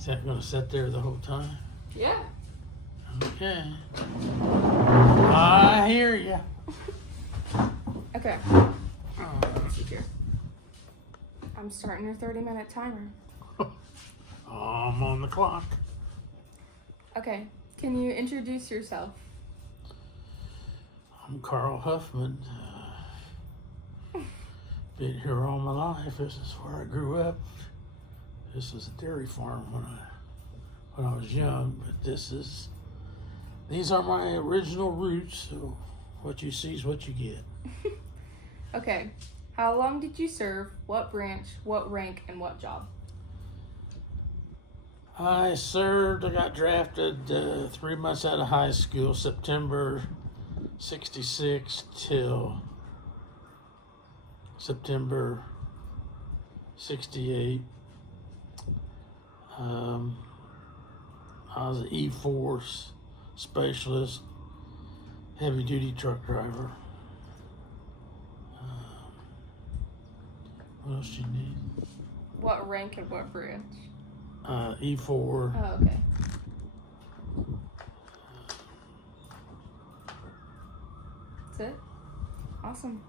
Is that going to sit there the whole time? Yeah. Okay. I hear you. Okay. Let's see here. I'm starting your 30-minute timer. I'm on the clock. Okay. Can you introduce yourself? I'm Carl Huffman. Been here all my life. This is where I grew up. This is a dairy farm when I was young, but these are my original roots, so what you see is what you get. Okay. How long did you serve? What branch? What rank? And what job? I got drafted 3 months out of high school, September 66 till September 68. I was an E-Force specialist, heavy duty truck driver. What else do you need? What rank and what branch? E4. Oh, okay. That's it? Awesome.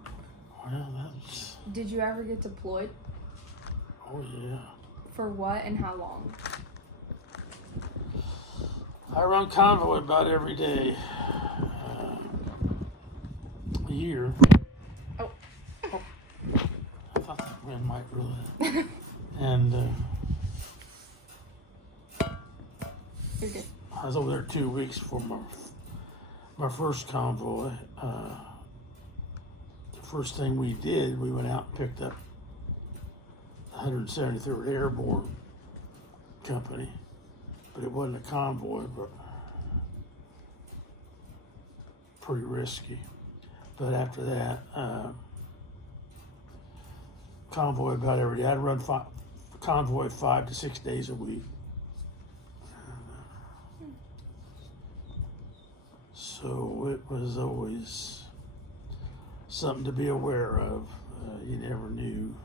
Well, that's... Did you ever get deployed? Oh, yeah. For what and how long? I run convoy about every day. A year. Oh. I thought that wind might ruin it. And You're good. I was over there 2 weeks for my first convoy. The first thing we did, we went out and picked up the 173rd Airborne Company, but it wasn't a convoy, but pretty risky. But after that, convoy about every day. I'd run convoy 5 to 6 days a week. So it was always something to be aware of. You never knew,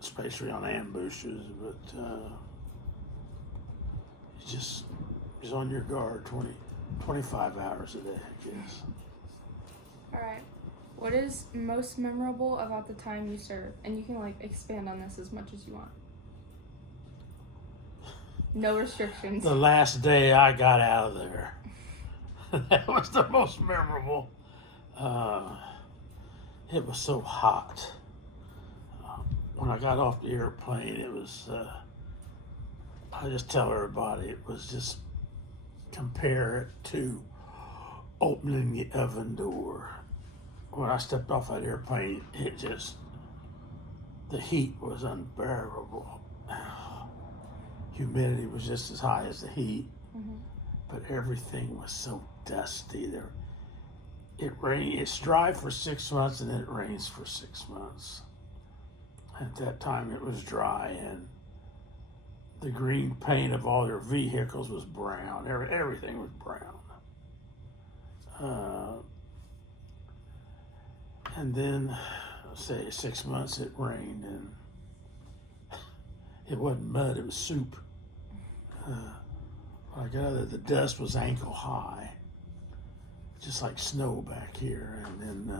especially on ambushes, but you just was on your guard 25 hours a day, I guess. All right. What is most memorable about the time you served? And you can expand on this as much as you want. No restrictions. The last day I got out of there. That was the most memorable. It was so hot. When I got off the airplane, it was, I just tell everybody, it was just compare it to opening the oven door. When I stepped off that airplane, the heat was unbearable. Humidity was just as high as the heat, but everything was so dusty. It rained. It's dry for 6 months, and then it rains for 6 months. At that time, it was dry, and the green paint of all their vehicles was brown. Everything was brown. And then, say 6 months, it rained, and it wasn't mud; it was soup. When I got out there, the dust was ankle high, just like snow back here. And then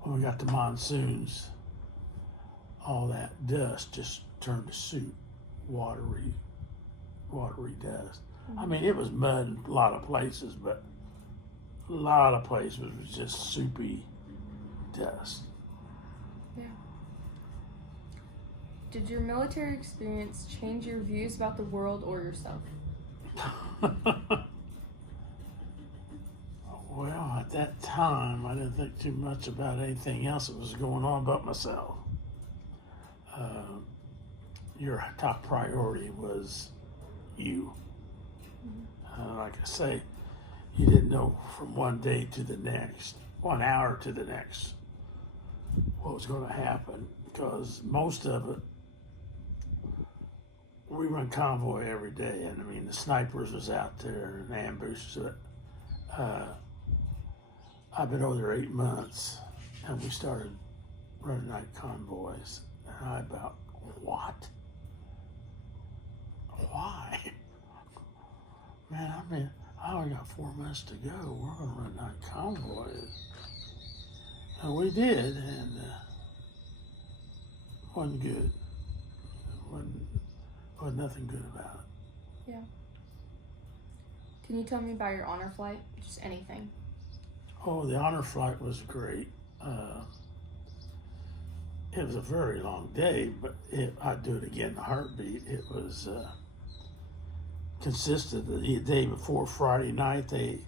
when we got to monsoons, all that dust just turned to soup, watery dust. I mean, it was mud in a lot of places, but a lot of places was just soupy dust. Yeah. Did your military experience change your views about the world or yourself? Well, at that time, I didn't think too much about anything else that was going on but myself. Your top priority was you. Like I say, you didn't know from one day to the next, 1 hour to the next, what was going to happen, because most of it, we run convoy every day, and I mean the snipers was out there and ambushes. I've been over there 8 months, and we running night convoys. And I about, what? Why? Man, I mean, I only got 4 months to go. We're going to run night convoys. And we did, and wasn't good. Wasn't nothing good about it. Yeah. Can you tell me about your honor flight? Just anything. Oh, the honor flight was great. It was a very long day, but I'd do it again in a heartbeat. It was consisted of the day before Friday night. They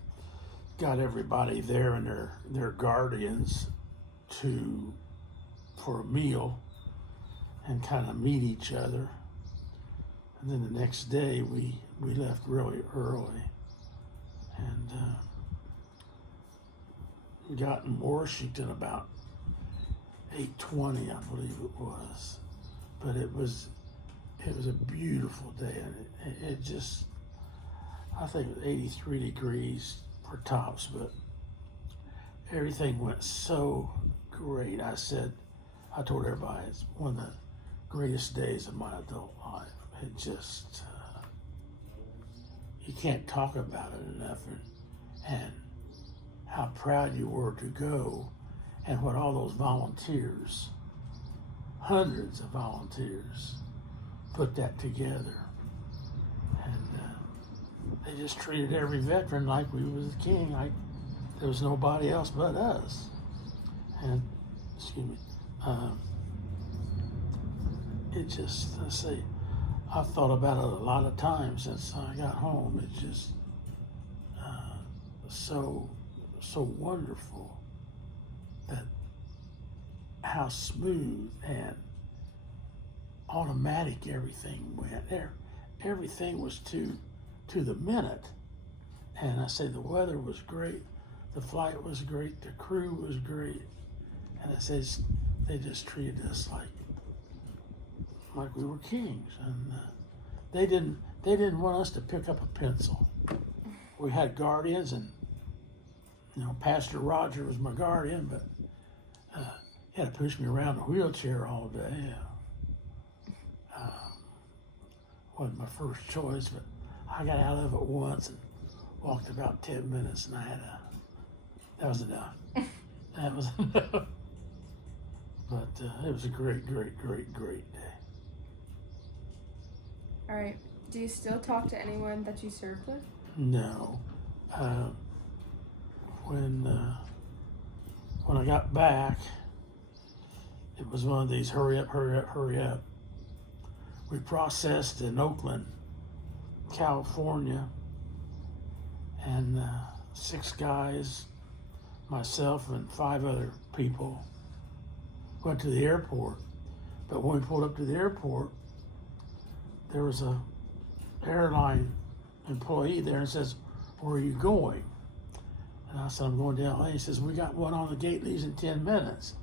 got everybody there and their guardians for a meal and kind of meet each other. And then the next day we left really early and we got in Washington about 8:20, I believe it was. But it was a beautiful day, and it just, I think it was 83 degrees for tops, but everything went so great. I told everybody it's one of the greatest days of my adult life. It just, you can't talk about it enough, and how proud you were to go, and what all those volunteers, hundreds of volunteers, put that together. And they just treated every veteran like we was the king, like there was nobody else but us. And, excuse me, it just, I say, I've thought about it a lot of times since I got home. It's just so wonderful that how smooth and automatic everything went. Everything was to the minute. And I say the weather was great, the flight was great, the crew was great, and it says they just treated us like we were kings. And they didn't want us to pick up a pencil. We had guardians, and Pastor Roger was my guardian, but he had to push me around in a wheelchair all day. Wasn't my first choice, but I got out of it once and walked about 10 minutes, and that was enough. That was enough. But it was a great day. All right. Do you still talk to anyone that you served with? No. When I got back, it was one of these hurry up. We processed in Oakland, California, and 6 guys, myself and 5 other people, went to the airport. But when we pulled up to the airport, there was a airline employee there and says, "Where are you going?" And I said, "I'm going to LA." He says, "We got one on the gate, leaves in 10 minutes.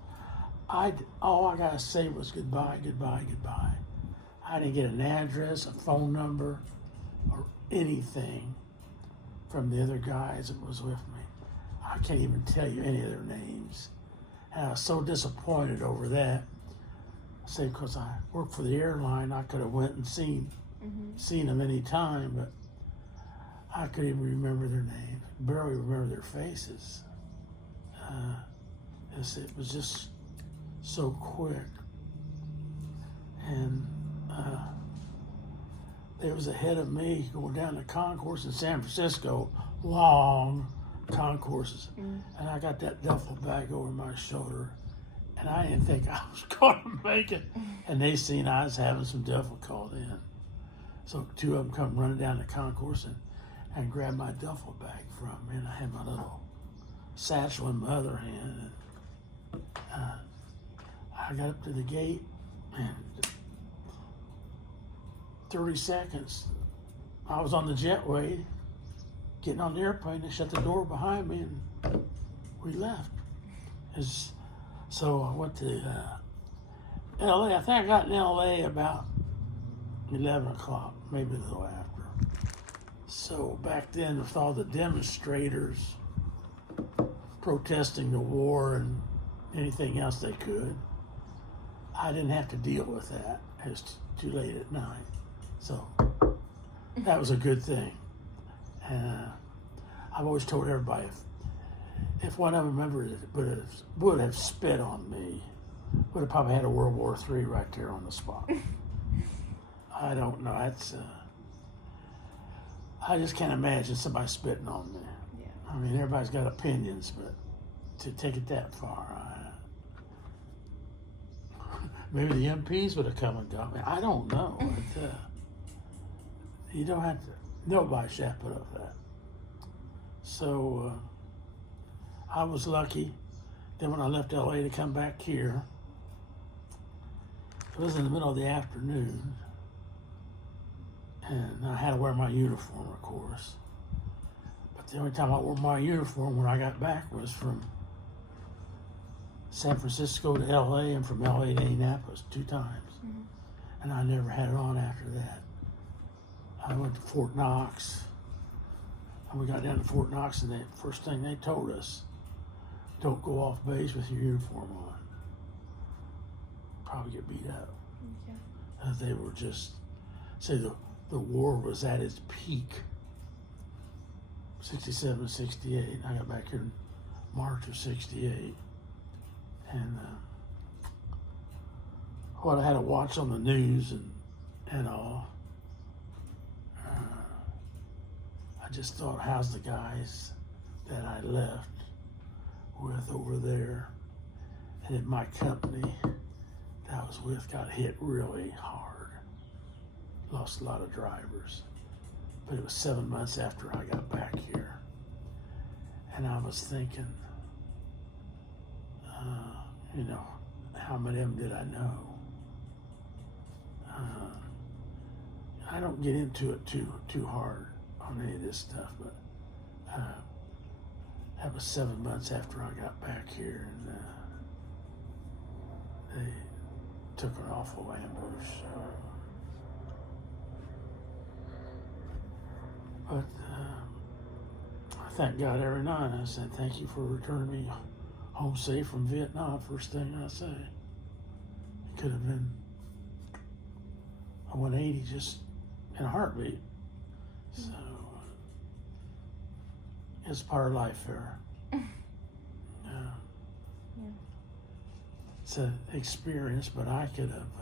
All I gotta say was goodbye. I didn't get an address, a phone number, or anything from the other guys that was with me. I can't even tell you any of their names. And I was so disappointed over that. I say, because I worked for the airline, I could have went and seen them any time, but I couldn't even remember their names, barely remember their faces. It was just so quick. And there was ahead of me going down the concourse in San Francisco, long concourses. And I got that duffel bag over my shoulder, and I didn't think I was going to make it. And they seen I was having some duffel called in. So 2 of them come running down the concourse and grabbed my duffel bag from me, and I had my little satchel in my other hand. And I got up to the gate, and 30 seconds, I was on the jetway, getting on the airplane. They shut the door behind me, and we left. So I went to LA. I think I got in LA about 11 o'clock, maybe a little after. So back then, with all the demonstrators protesting the war and anything else they could, I didn't have to deal with that. It was too late at night. So that was a good thing. And I've always told everybody, if one of them ever would have spit on me, would have probably had a World War III right there on the spot. I don't know. I just can't imagine somebody spitting on me. Yeah. I mean, everybody's got opinions, but to take it that far, maybe the MPs would have come and got me. I don't know. But, you don't have to. Nobody should have put up with that. So I was lucky. Then when I left LA to come back here, it was in the middle of the afternoon, and I had to wear my uniform, of course. But the only time I wore my uniform when I got back was from San Francisco to LA and from LA to Indianapolis 2 times. Mm-hmm. And I never had it on after that. I went to Fort Knox, and we got down to Fort Knox, and the first thing they told us, don't go off base with your uniform on. Probably get beat up. Okay. They were just, say the war was at its peak, 67, 68. I got back here in March of 68. And what I had to watch on the news and all, I just thought, how's the guys that I left with over there and in my company that I was with got hit really hard. Lost a lot of drivers. But it was 7 months after I got back here. And I was thinking, how many of them did I know? I don't get into it too hard on any of this stuff, but that was 7 months after I got back here, and they took an awful ambush. But I thank God every night. I said, thank you for returning me home safe from Vietnam. First thing I say. It could have been a 180 just in a heartbeat. So it's part of life there. Yeah. It's an experience, but I could have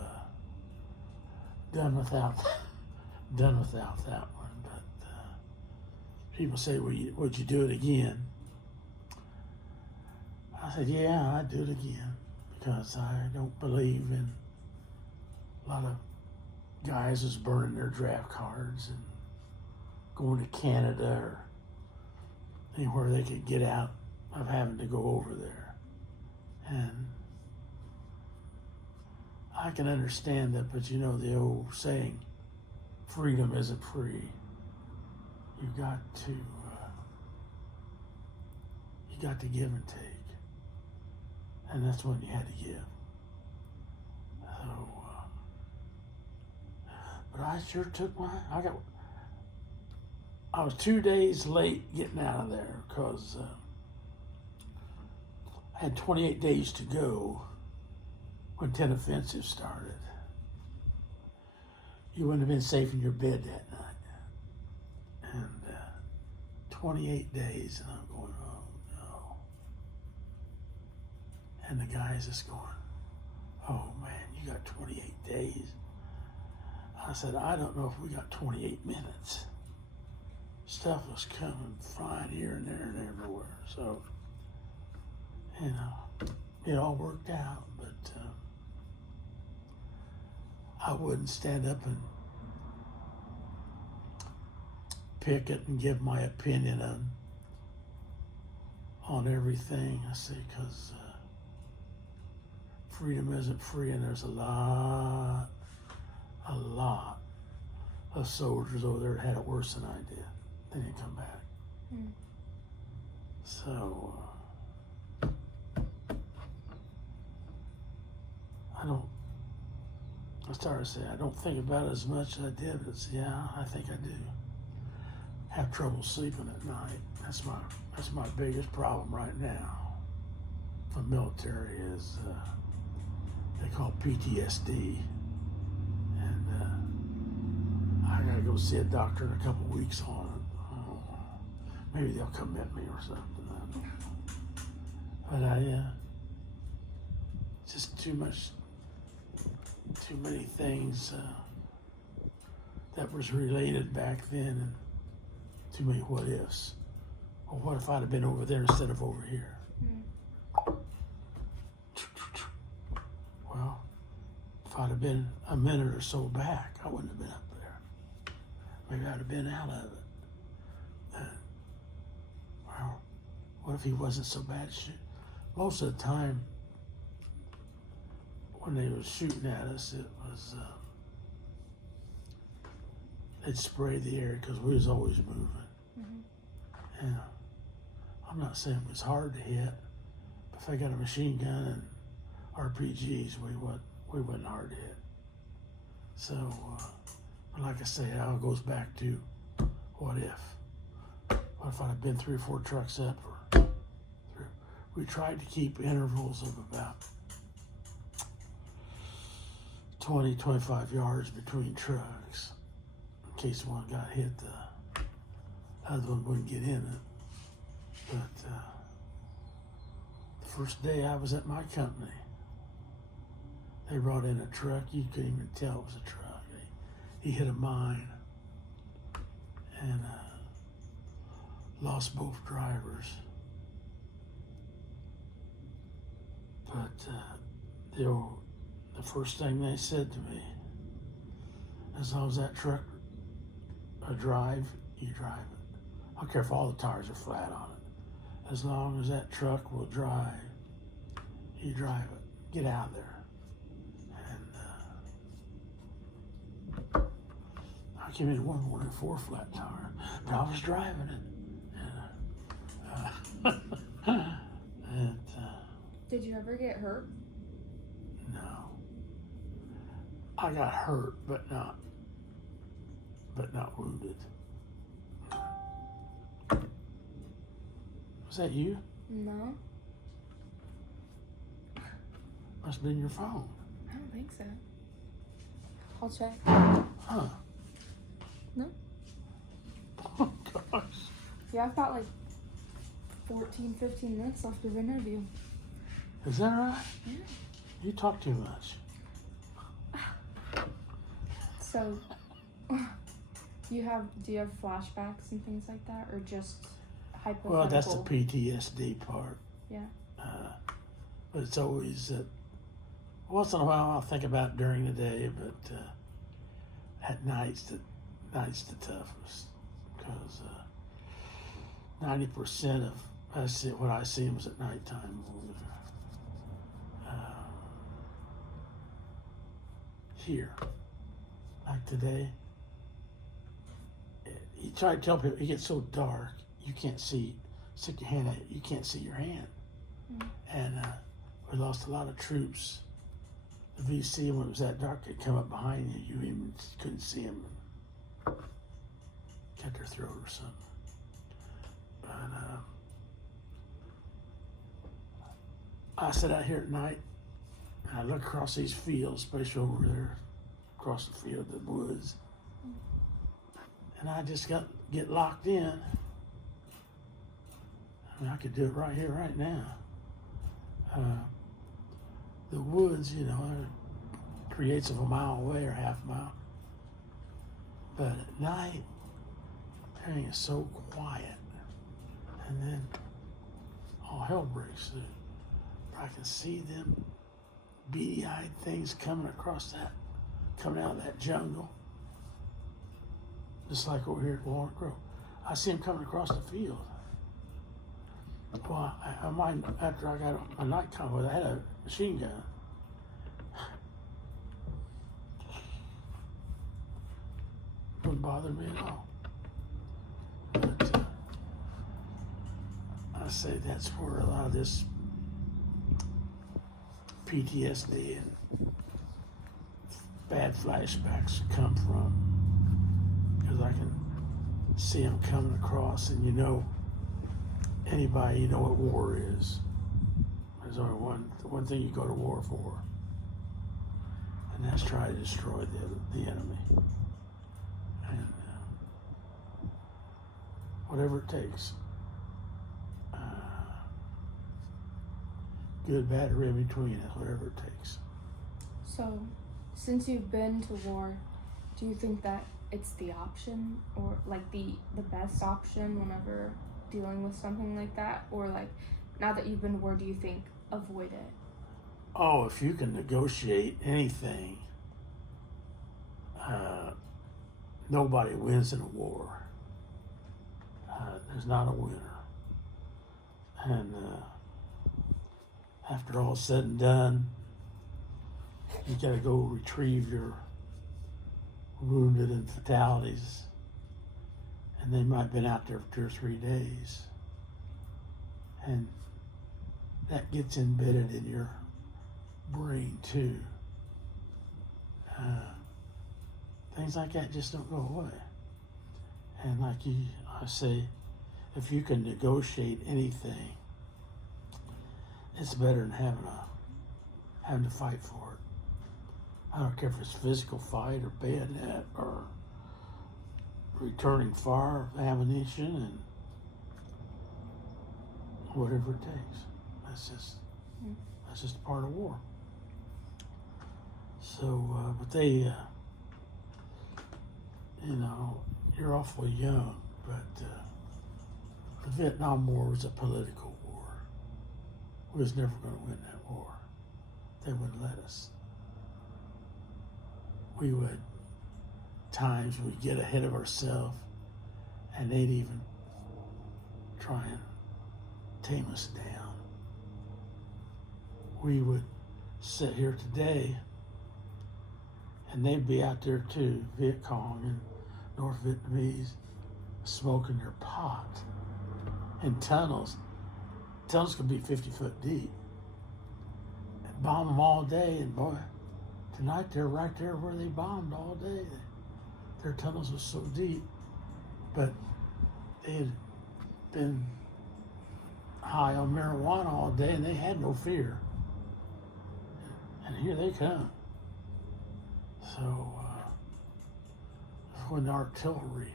done without that one. But people say, would you do it again? I said, yeah, I'd do it again, because I don't believe in a lot of guys who's burning their draft cards and going to Canada or anywhere they could get out of having to go over there. And I can understand that, but the old saying, freedom isn't free. You got to give and take. And that's what you had to give. So, but I sure took I was 2 days late getting out of there, because I had 28 days to go when 10 Offensive started. You wouldn't have been safe in your bed that night. And 28 days, and I'm going, oh no. And the guy's just going, oh man, you got 28 days. I said, I don't know if we got 28 minutes. Stuff was coming, flying here and there and everywhere. So, it all worked out, but I wouldn't stand up and pick it and give my opinion on everything. I say, because freedom isn't free, and there's a lot of soldiers over there that had it worse than I did. They didn't come back. So I started to say, I don't think about it as much as I did, but yeah, I think I do. Have trouble sleeping at night. That's my biggest problem right now. The military they call PTSD. And I gotta go see a doctor in a couple weeks on it. Maybe they'll commit me or something. I don't know. But just too many things that was related back then, and too many what ifs. Well, what if I'd have been over there instead of over here? Well, if I'd have been a minute or so back, I wouldn't have been up there. Maybe I'd have been out of it. Well, what if he wasn't so bad? Most of the time, when they were shooting at us, it was they'd spray the air because we was always moving. And I'm not saying it was hard to hit, but if I got a machine gun and RPGs, we wasn't hard to hit. So, like I say, it all goes back to what if? What if I'd have been 3 or 4 trucks up? We tried to keep intervals of about 20, 25 yards between trucks in case one got hit, the other one wouldn't get in it. But the first day I was at my company, they brought in a truck. You couldn't even tell it was a truck. He hit a mine and lost both drivers. But the first thing they said to me, as long as that truck drive, you drive it. I don't care if all the tires are flat on it. As long as that truck will drive, you drive it. Get out of there. And I came in one morning, 4 flat tire, but I was driving it. And, did you ever get hurt? No. I got hurt, but not wounded. Was that you? No. Must have been your phone. I don't think so. I'll check. Huh. No. Oh, gosh. Yeah, I've got like 14, 15 minutes left of the interview. Is that right? Yeah. You talk too much. So, do you have flashbacks and things like that, or just hypothetical? Well, that's the PTSD part. Yeah. But it's always once in a while I'll think about it during the day, but at night's the toughest because 90% of what I see was at nighttime. Here, like today, you try to tell people it gets so dark you can't see. Stick your hand at it, you can't see your hand. And we lost a lot of troops. The VC, when it was that dark, they'd come up behind you. You even couldn't see them. Cut their throat or something. But I sit out here at night and I look across these fields, especially over there, across the field, the woods. And I just get locked in. I mean, I could do it right here, right now. The woods, creates of a mile away or half a mile. But at night, everything is so quiet. And then all hell breaks loose. I can see them beady-eyed things coming out of that jungle. Just like over here at Walnut Grove. I see them coming across the field. Well, I might, after I got a night combat, I had a machine gun. Wouldn't bother me at all. But I say that's where a lot of this PTSD and bad flashbacks come from. Because I can see them coming across, and anybody, what war is. There's only one thing you go to war for. and that's try to destroy the enemy. And whatever it takes. Good, bad, or in between, whatever it takes. So, since you've been to war, do you think that it's the option, or like the best option whenever dealing with something like that? Or like, now that you've been to war, do you think avoid it? Oh, if you can negotiate anything, nobody wins in a war. There's not a winner. And after all said and done, you got to go retrieve your wounded and fatalities. And they might have been out there for 2 or 3 days. And that gets embedded in your brain too. Things like that just don't go away. And like I say, if you can negotiate anything, it's better than having to fight for it. I don't care if it's physical fight or bayonet or returning fire of ammunition and whatever it takes. That's just a part of war. So, but they, you're awfully young, but the Vietnam War was a political war. We was never going to win that war. They wouldn't let us. We would, times we'd get ahead of ourselves, and they'd even try and tame us down. We would sit here today, and they'd be out there too, Viet Cong and North Vietnamese, smoking their pot in tunnels. Tunnels could be 50 foot deep. And bomb them all day, and boy, tonight they're right there where they bombed all day. Their tunnels were so deep, but they had been high on marijuana all day, and they had no fear. And here they come. So when artillery,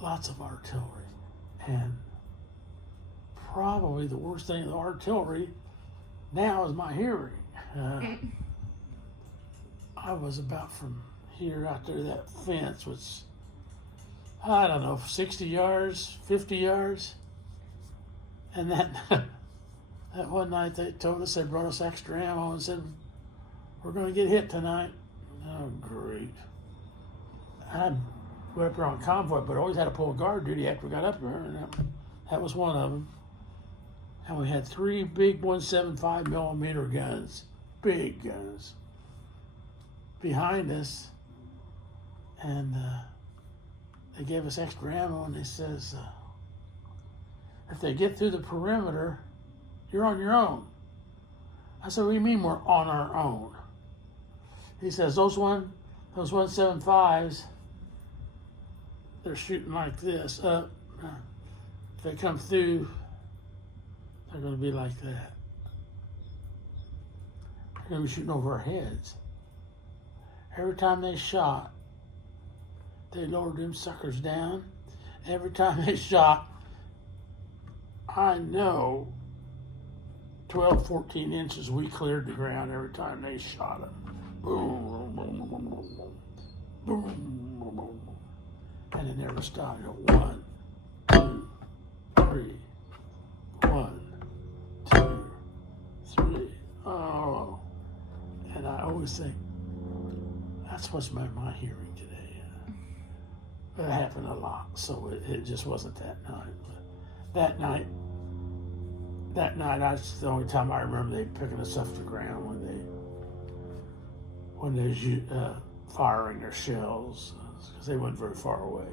lots of artillery, and probably the worst thing, the artillery now is my hearing. I was about from here out there, that fence was, I don't know, 60 yards, 50 yards. And that one night they told us, they brought us extra ammo and said, we're going to get hit tonight. Oh, great. I went up there on convoy, but I always had to pull guard duty after we got up there, and that was one of them. And we had 3 big 175 millimeter guns, big guns, behind us. And they gave us extra ammo, and they says, if they get through the perimeter, you're on your own. I said, what do you mean we're on our own? He says, those 175s, they're shooting like this. If they come through, they're going to be like that. They're going to be shooting over our heads. Every time they shot, they lowered them suckers down. Every time they shot, I know 12, 14 inches we cleared the ground every time they shot it. Boom, boom, boom, boom, boom, boom, boom, boom. And it never stopped. 1, 2, 3. 1, 2, 3. Oh. And I always think, that's what's made my hearing today. It happened a lot, so it just wasn't that night. But that night, that's the only time I remember they picking us off the ground when they was firing their shells, because they weren't very far away.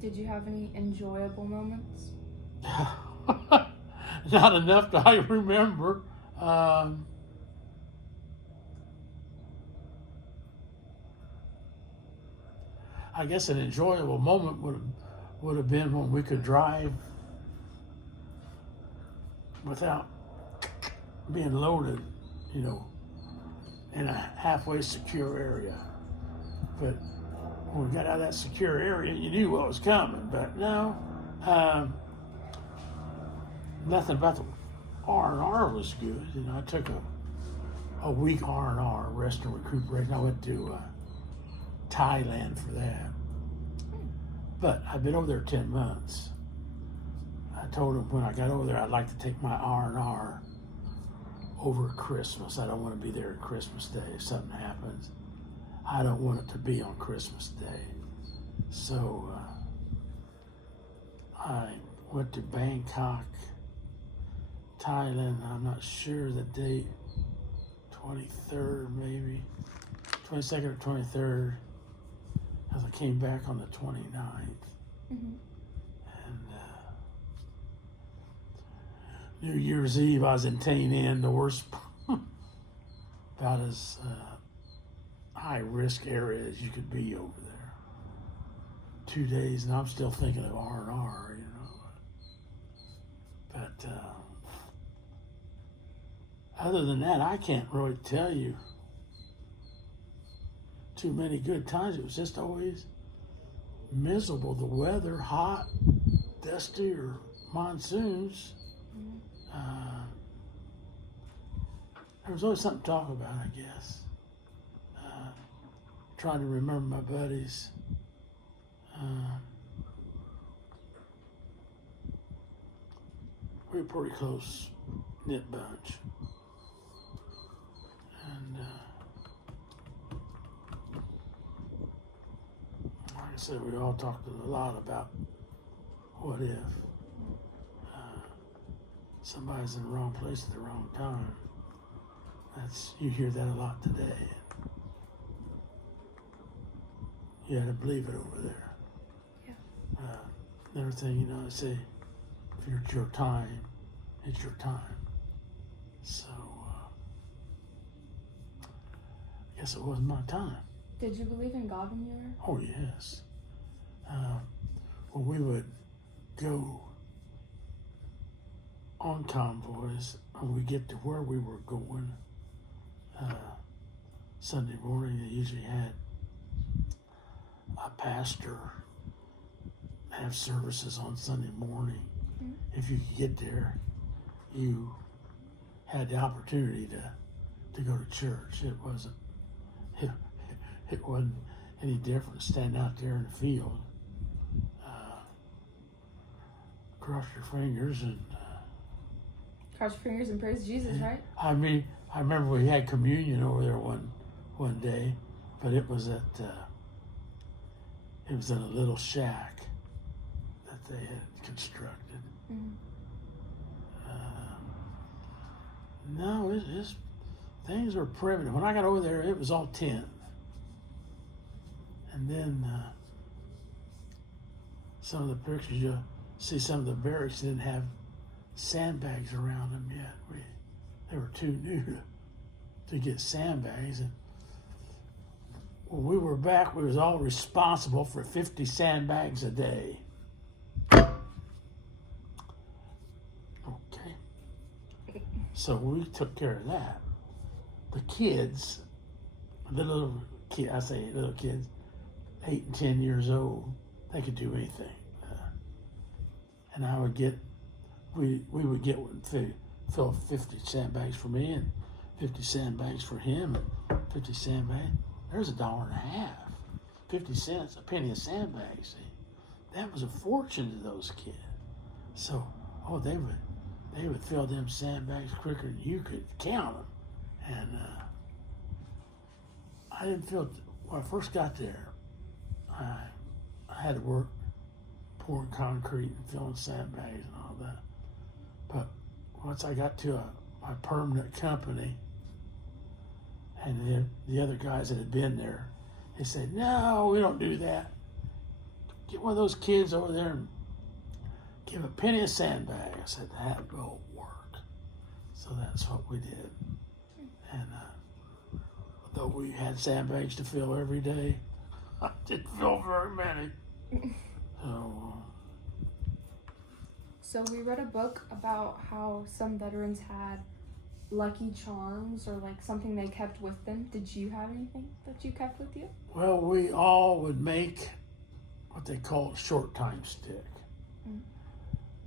Did you have any enjoyable moments? Not enough that I remember. I guess an enjoyable moment would have been when we could drive without being loaded, you know, in a halfway secure area. But when we got out of that secure area, you knew what was coming. But no, nothing about the R&R was good. You know, I took a week R&R, rest and recuperation. I went to Thailand for that. But I've been over there 10 months. I told him when I got over there, I'd like to take my R&R over Christmas. I don't want to be there on Christmas Day. If something happens, I don't want it to be on Christmas Day. So I went to Bangkok, Thailand. I'm not sure the date, 23rd maybe, 22nd or 23rd, as I came back on the 29th. Mm-hmm. And New Year's Eve, I was in Tay Inn, the worst, about as high risk area as you could be over there. 2 days, and I'm still thinking of R&R, you know. But other than that, I can't really tell you too many good times. It was just always miserable. The weather, hot, dusty, or monsoons. There was always something to talk about, I guess. Trying to remember my buddies. We were pretty close knit bunch. And like I said, we all talked a lot about what if somebody's in the wrong place at the wrong time. You hear that a lot today. You had to believe it over there. Yeah. Another thing, you know, I say, if it's your time, it's your time. So, I guess it wasn't my time. Did you believe in God when you were? Oh, yes. When we would go on convoys, and we get to where we were going, Sunday morning, they usually had a pastor have services on Sunday morning. Mm-hmm. If you could get there, you had the opportunity to go to church. It wasn't any different standing out there in the field. Cross your fingers and cross your fingers and praise Jesus, right? I mean, I remember we had communion over there one day, but it was in a little shack that they had constructed. Mm-hmm. No, things were primitive. When I got over there, it was all tin. And then some of the pictures, you'll see some of the barracks didn't have sandbags around them yet. They were too new to get sandbags. And when we were back, we was all responsible for 50 sandbags a day. Okay. So we took care of that. The kids, the little kid, I say little kids, 8 and 10 years old, they could do anything. And I would get, we would get fill 50 sandbags for me and 50 sandbags for him and 50 sandbags. There's $1.50, 50 cents, a penny a sandbag. See, that was a fortune to those kids. So, they would fill them sandbags quicker than you could count them. And I didn't feel, when I first got there, I had to work pouring concrete and filling sandbags and all that. But once I got to my permanent company, and then the other guys that had been there, they said, "No, we don't do that. Get one of those kids over there and give a penny a sandbag." I said, "That will work." So that's what we did. And though we had sandbags to fill every day, I didn't fill very many. So we read a book about how some veterans had lucky charms or like something they kept with them. Did you have anything that you kept with you? Well, we all would make what they call a short time stick. Mm.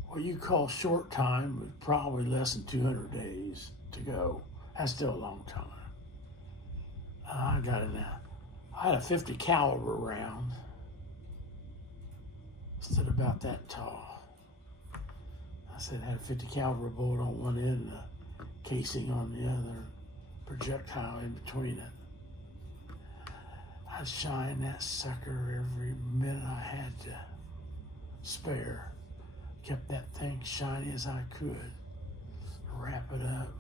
What you call short time was probably less than 200 days to go. That's still a long time. I got it now. I had a 50 caliber round. Stood about that tall. I said I had a 50 caliber bullet on one end and a casing on the other, projectile in between it. I'd shine that sucker every minute I had to spare. Kept that thing shiny as I could. Wrap it up.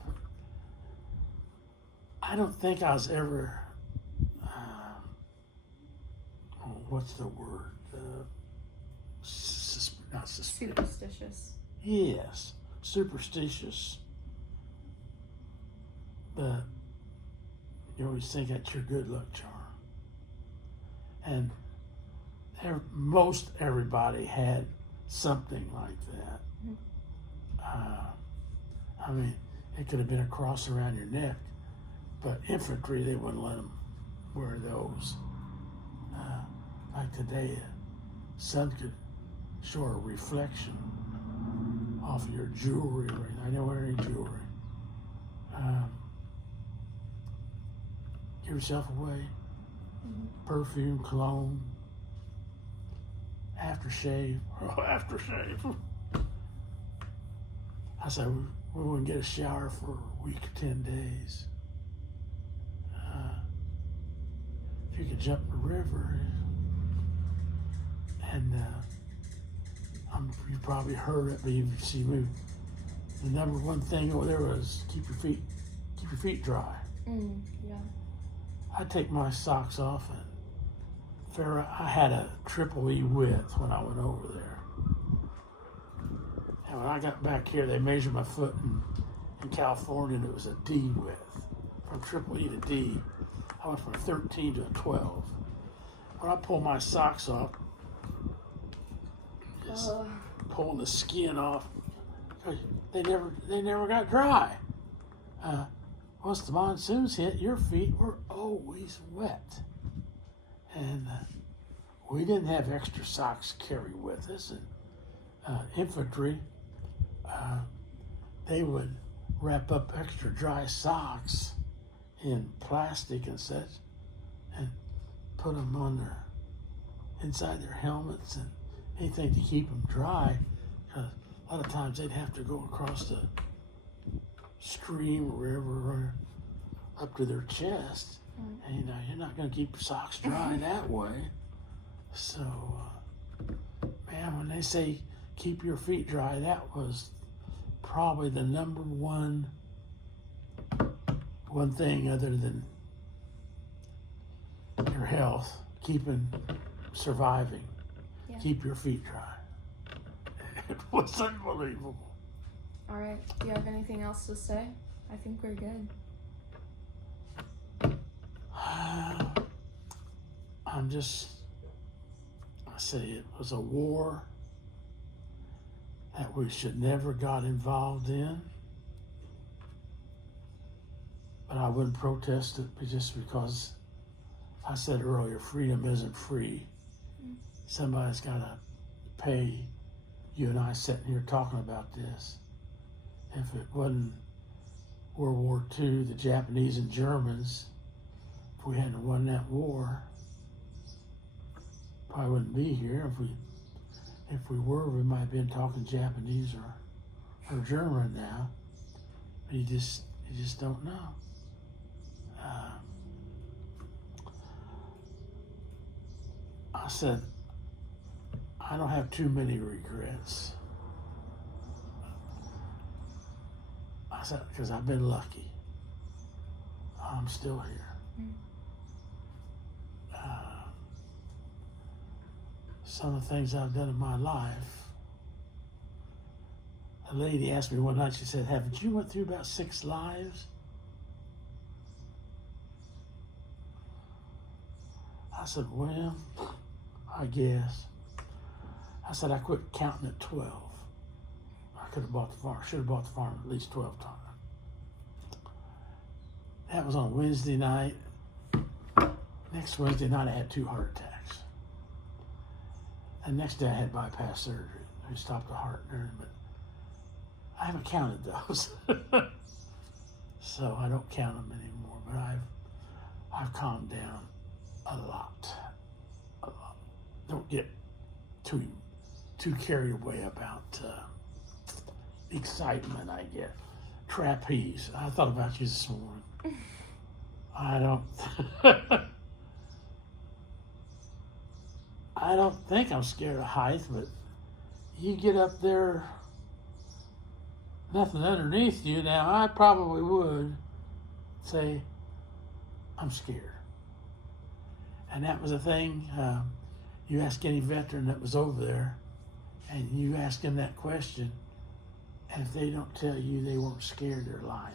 I don't think I was ever, what's the word? Not suspicious. Superstitious. Yes, superstitious. But you always think that's your good luck charm. And most everybody had something like that. I mean, it could have been a cross around your neck, but infantry, they wouldn't let them wear those. Like today, sun could show a reflection off of your jewelry. I don't wear any jewelry. Give yourself away. Perfume, cologne, aftershave. Oh, aftershave. I said we wouldn't get a shower for a week or 10 days. If you could jump in the river, and you probably heard it, but you see me. The number one thing over there was keep your feet dry. Yeah. I'd take my socks off, and I had a triple E width when I went over there. And when I got back here, they measured my foot in California, and it was a D width. From triple E to D, I went from a 13 to a 12. When I pulled my socks off, just pulling the skin off, they never got dry. Once the monsoons hit, your feet were always wet. And we didn't have extra socks to carry with us. And infantry, they would wrap up extra dry socks in plastic and such and put them on inside their helmets and anything to keep them dry. Because a lot of times they'd have to go across the stream or river up to their chest, and you're not going to keep your socks dry that way. So, man, when they say keep your feet dry, that was probably the number one thing other than your health, surviving. Yeah. Keep your feet dry. It was unbelievable. All right. Do you have anything else to say? I think we're good. I say it was a war that we should never got involved in. But I wouldn't protest it just because I said earlier, freedom isn't free. Somebody's got to pay you and I sitting here talking about this. If it wasn't World War II, the Japanese and Germans, if we hadn't won that war, probably wouldn't be here. If we were, we might have been talking Japanese or German now. But you just don't know. I said, I don't have too many regrets. I said, because I've been lucky. I'm still here. Some of the things I've done in my life. A lady asked me one night, she said, haven't you went through about 6 lives? I said, well, I guess. I said, I quit counting at 12. could have bought the farm. Should have bought the farm at least 12 times. That was on Wednesday night. Next Wednesday night, I had 2 heart attacks. And next day, I had bypass surgery. They stopped the heart and everything, but I haven't counted those. So I don't count them anymore, but I've calmed down a lot. Don't get too carried away about excitement I get. Trapeze. I thought about you this morning. I don't think I'm scared of height, but you get up there, nothing underneath you. Now, I probably would say, I'm scared. And that was a thing. You ask any veteran that was over there, and you ask them that question, and if they don't tell you they weren't scared, they're lying.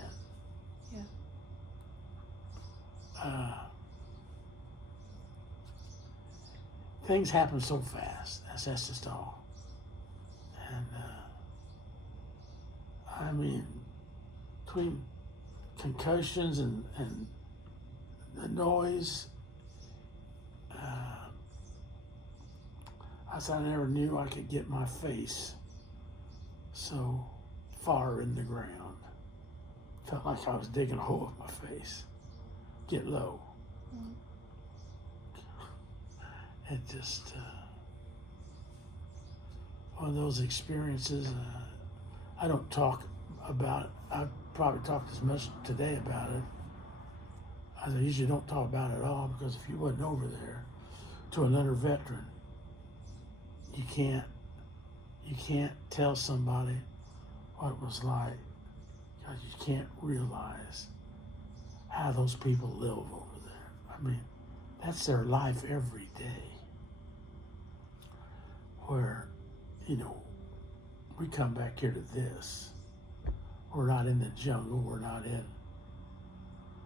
Yeah. Things happen so fast. That's just all. And I mean, between concussions and the noise, I said I never knew I could get my face so far in the ground. Felt like I was digging a hole in my face. Get low. Mm. It just, one of those experiences, I don't talk about it. I probably talked as much today about it as I usually don't talk about it at all, because if you wasn't over there to another veteran, you can't tell somebody what it was like, because you can't realize how those people live over there. I mean, that's their life every day. Where, we come back here to this. We're not in the jungle. We're not in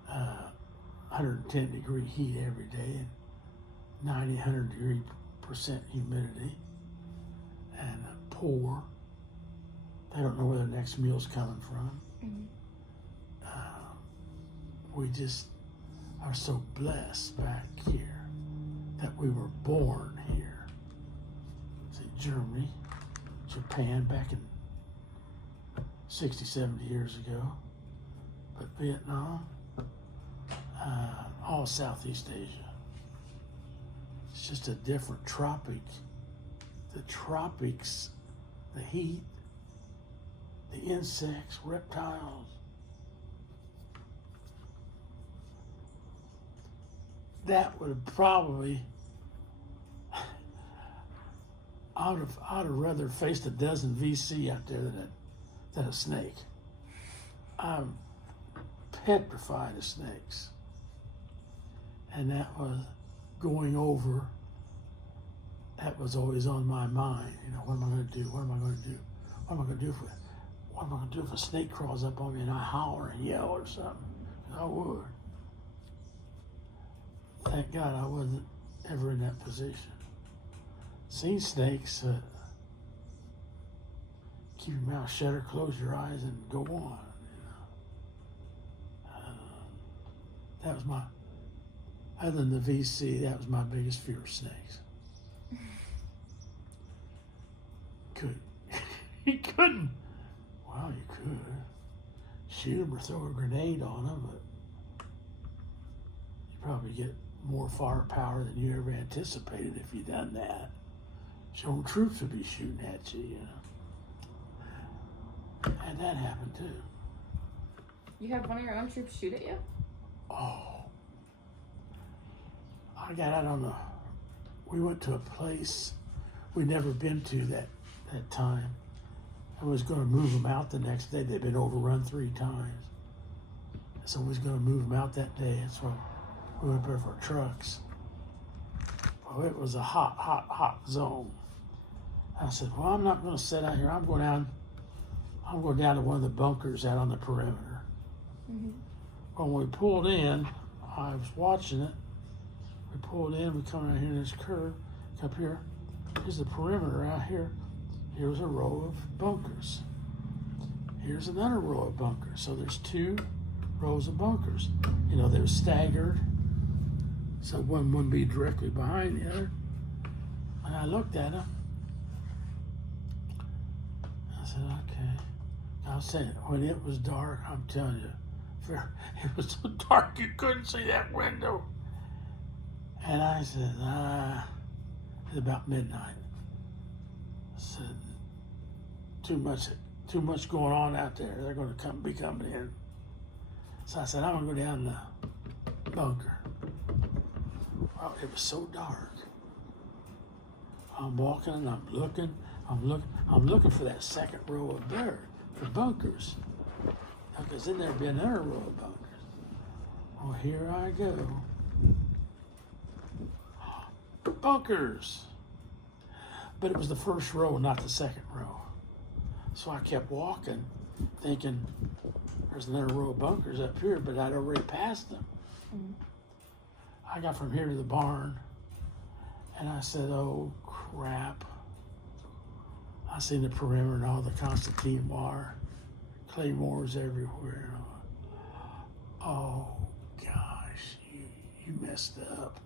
110 degree heat every day and 90, 100% humidity and poor. They don't know where the next meal's coming from. Mm-hmm. We just are so blessed back here that we were born here. See, Germany, Japan back in 60, 70 years ago, but Vietnam, all Southeast Asia. It's just a different tropic. The tropics, the heat, the insects, reptiles. That would have probably, I'd have rather faced a dozen VC out there than a snake. I'm petrified of snakes. And that was going over, that was always on my mind. What am I going to do? What am I going to do? What am I going to do if a snake crawls up on me and I holler and yell or something? I would. Thank God I wasn't ever in that position. Seen snakes, keep your mouth shut or close your eyes and go on. That was my, other than the VC, that was my biggest fear of snakes. You couldn't. Well, you could shoot them or throw a grenade on them, but you probably get more firepower than you ever anticipated if you done that. Your own troops would be shooting at you, And that happened too. You had one of your own troops shoot at you? Oh. I got out on we went to a place we'd never been to that time. I was going to move them out the next day. They'd been overrun 3 times. So we was going to move them out that day. That's why we went there for trucks. Well, it was a hot zone. I said, well, I'm not going to sit out here. I'm going down to one of the bunkers out on the perimeter. Mm-hmm. When we pulled in, I was watching it. We pulled in, we come around here in this curve, up here. Here's the perimeter out here. Here's a row of bunkers. here's another row of bunkers. So there's 2 rows of bunkers. You know, they were staggered, so one wouldn't be directly behind the other. And I looked at them. I said, okay. I was saying, when it was dark, I'm telling you, it was so dark you couldn't see that window. And I said, it's about midnight. I said, too much going on out there. They're going to be coming in. So I said, I'm going to go down the bunker. Well, it was so dark. I'm walking and I'm looking for that second row of bunkers. Because then there'd be another row of bunkers. Well, here I go. Bunkers. But it was the first row, not the second row. So I kept walking, thinking there's another row of bunkers up here, but I'd already passed them. Mm-hmm. I got from here to the barn, and I said, oh, crap. I seen the perimeter and all the Constantine wire, claymores everywhere. Oh, gosh, you messed up.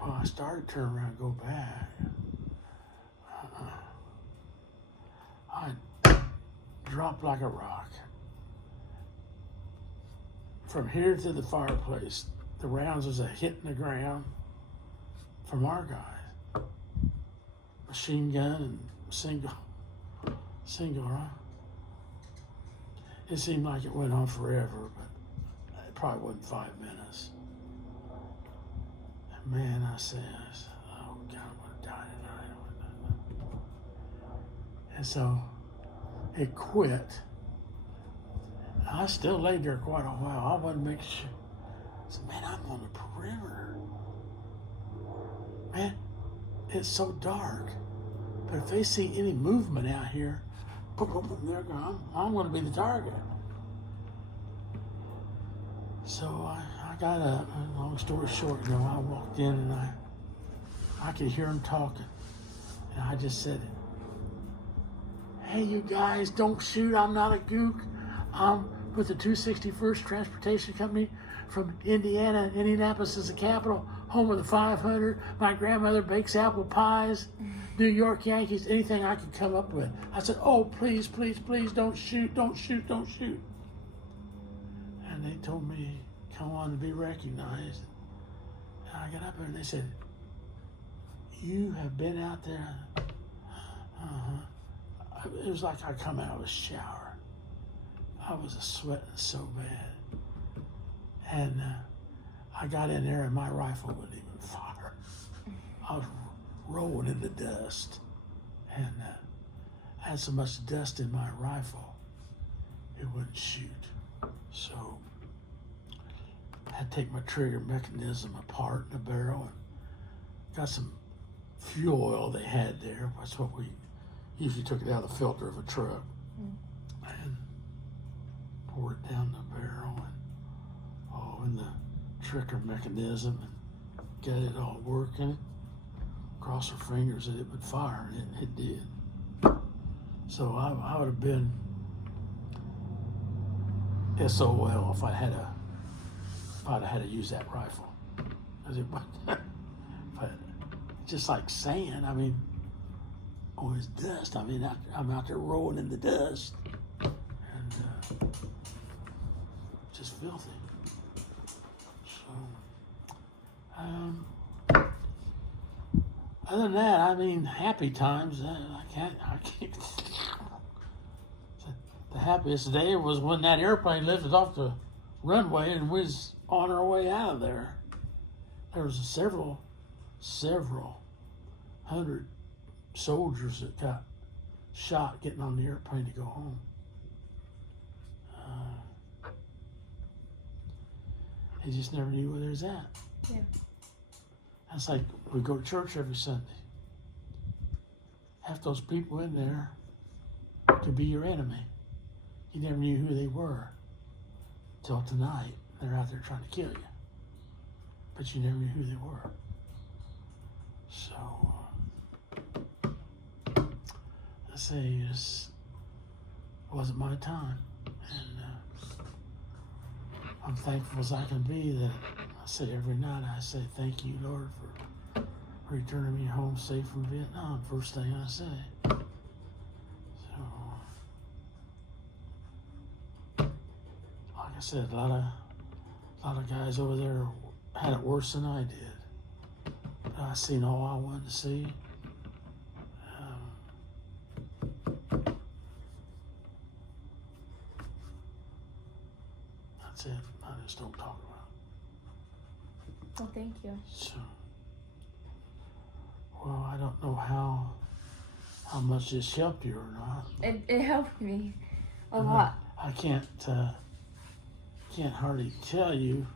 Well, I started to turn around and go back. I dropped like a rock. From here to the fireplace, the rounds was hitting the ground from our guys. Machine gun and single, right? It seemed like it went on forever, but it probably wasn't 5 minutes. And man, I said, oh God, I'm gonna die tonight. And so it quit. I still laid there quite a while. I wanted to make sure. I said, man, I'm on the perimeter. Man, it's so dark. But if they see any movement out here, they're going, I'm going to be the target. So I got a long story short, you know, I walked in and I could hear them talking. And I just said, hey, you guys, don't shoot. I'm not a gook. I'm with the 261st Transportation Company from Indiana. Indianapolis is the capital, home of the 500. My grandmother bakes apple pies. New York Yankees, anything I could come up with. I said, oh, please, please, please, don't shoot, don't shoot, don't shoot. And they told me, come on to be recognized. And I got up there and they said, you have been out there? It was like I come out of a shower. I was sweating so bad. And I got in there and my rifle wouldn't even fire. I was rolling in the dust. And I had so much dust in my rifle, it wouldn't shoot. So I had to take my trigger mechanism apart in the barrel and got some fuel oil they had there. That's what we usually took it out of the filter of a truck. And pour it down the barrel and in the trigger mechanism and get it all working. Cross our fingers that it would fire, and it did. So I would have been SOL if I'd had to use that rifle. Just like sand, I mean, or it's dust. I mean, I'm out there rolling in the dust, and just filthy. So, other than that, I mean, happy times. I can't. The happiest day was when that airplane lifted off the runway and we was on our way out of there. There was several hundred soldiers that got shot getting on the airplane to go home. They just never knew where they was at. Yeah. That's like we go to church every Sunday. Half those people in there could be your enemy. You never knew who they were till tonight. They're out there trying to kill you, but you never knew who they were. So I say, just wasn't my time. And I'm thankful as I can be that I say every night, I say, thank you, Lord, for returning me home safe from Vietnam. First thing I say. So, like I said, a lot of guys over there had it worse than I did. But I seen all I wanted to see. That's it. I just don't talk about it. Well, thank you. So, well, I don't know how much this helped you or not. It helped me a lot. I can't hardly tell you